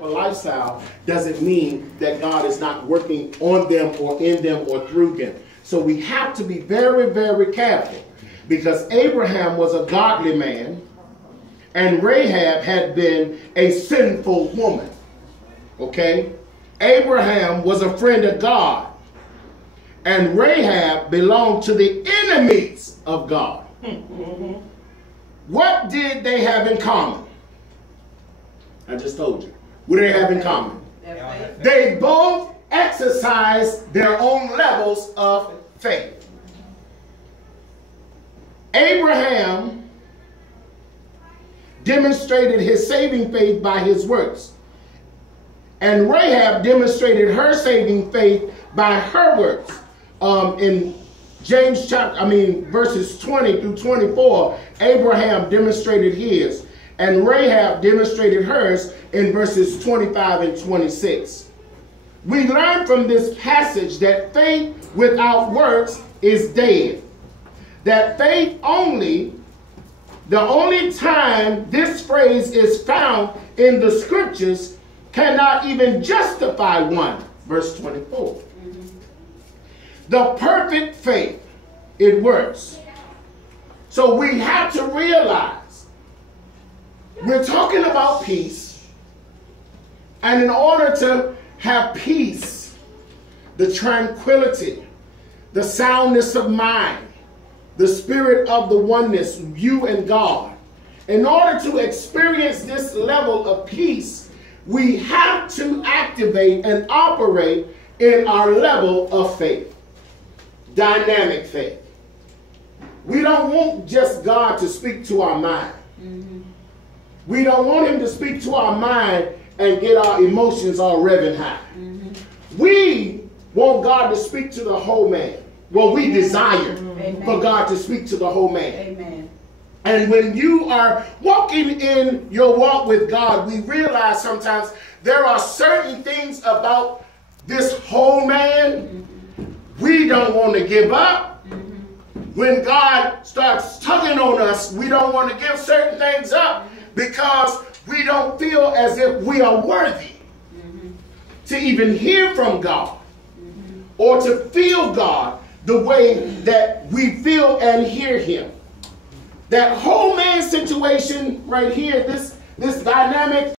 A lifestyle doesn't mean that God is not working on them or in them or through them. So we have to be very, very careful, because Abraham was a godly man and Rahab had been a sinful woman. Okay? Abraham was a friend of God and Rahab belonged to the enemies of God. What did they have in common? I just told you. What do they have in common? They both exercised their own levels of faith. Abraham demonstrated his saving faith by his works, and Rahab demonstrated her saving faith by her works. In James verses 20 through 24, Abraham demonstrated his, and Rahab demonstrated hers in verses 25 and 26. We learn from this passage that faith without works is dead. That faith only, the only time this phrase is found in the scriptures, cannot even justify one. Verse 24. The perfect faith, it works. So we have to realize we're talking about peace, and in order to have peace, the tranquility, the soundness of mind, the spirit of the oneness, you and God, in order to experience this level of peace, we have to activate and operate in our level of faith. Dynamic faith. We don't want just God to speak to our mind. We don't want him to speak to our mind and get our emotions all revving high. We want God to speak to the whole man. Well, we desire for God to speak to the whole man. Amen. And when you are walking in your walk with God, we realize sometimes there are certain things about this whole man we don't want to give up. When God starts tugging on us, we don't want to give certain things up because we don't feel as if we are worthy to even hear from God or to feel God the way that we feel and hear him. That whole man situation right here, this dynamic